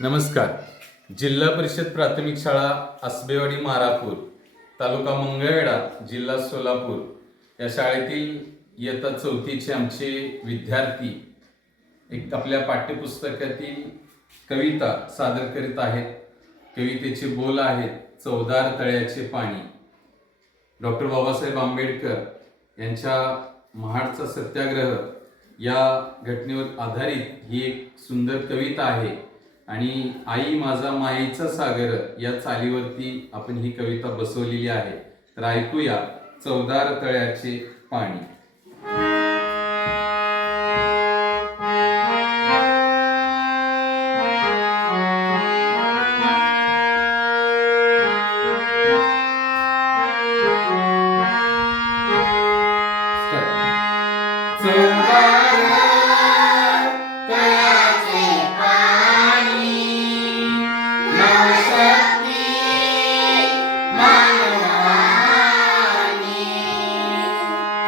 नमस्कार. जिल्हा परिषद प्राथमिक शाळा आसबेवाडी मारापूर तालुका मंगळवेढा जिल्हा सोलापूर. या शाळेतील इयत्ता चौथीचे आमचे विद्यार्थी एक आपल्या पाठ्यपुस्तकातील कविता सादर करीत आहेत. कवितेचे बोल आहेत चवदार तळ्याचे पाणी. डॉक्टर बाबासाहेब आंबेडकर यांच्या महाडचा सत्याग्रह या घटनेवर आधारित ही एक सुंदर कविता आहे. आणि आई माझा मायेचा सागर या चालीवरती आपण ही कविता बसवलेली आहे. तर ऐकूया चवदार तळ्याचे पाणी.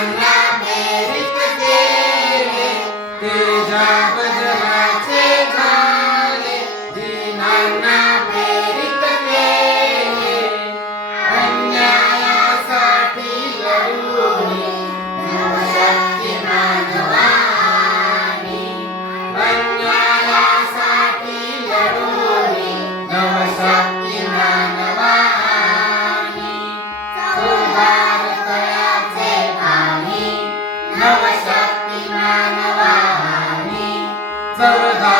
আমরা चौदार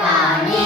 पाणी.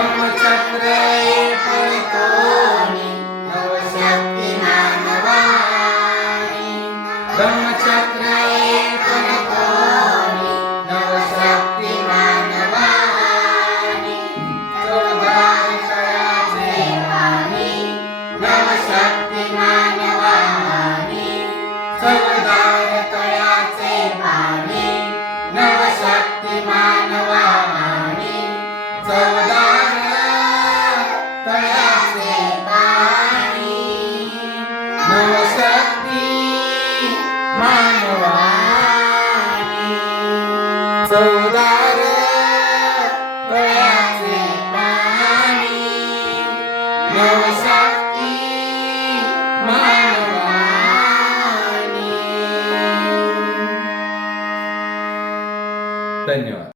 ब्रह्मचक्रे प्रीतो nossa